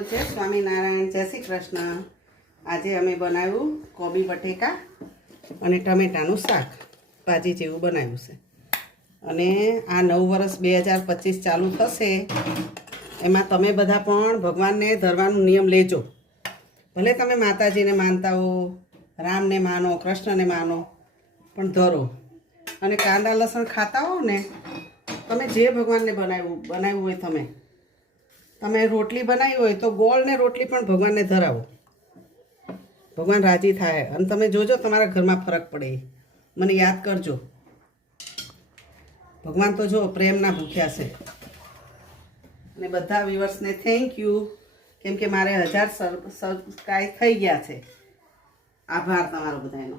જય સ્વામિનારાયણ, જય શ્રી કૃષ્ણ. આજે અમે બનાવ્યું કોબી બટેકા અને ટમેટાનું શાક ભાજી જેવું બનાવ્યું છે. અને આ નવું વર્ષ 2025 ચાલુ થશે, એમાં તમે બધા પણ ભગવાનને ધરવાનો નિયમ લેજો. ભલે તમે માતાજીને માનતા હો, રામને માનો, કૃષ્ણને માનો, પણ ધરો. અને કાંદા લસણ ખાતા હો ને, તમે જે ભગવાનને બનાવ્યું હોય, તમે રોટલી બનાવી હોય તો ગોળ ને રોટલી પણ ભગવાનને ધરાવો. ભગવાન રાજી થાય અને તમે જોજો તમારા ઘરમાં ફરક પડે. મને યાદ કરજો. ભગવાન તો જો પ્રેમના ભૂખ્યા છે. અને બધા વ્યુઅર્સને થેન્ક યુ, કેમ કે મારે 1000 સબસ્ક્રાઈબ થઈ ગયા છે. આભાર તમારો બધાનો.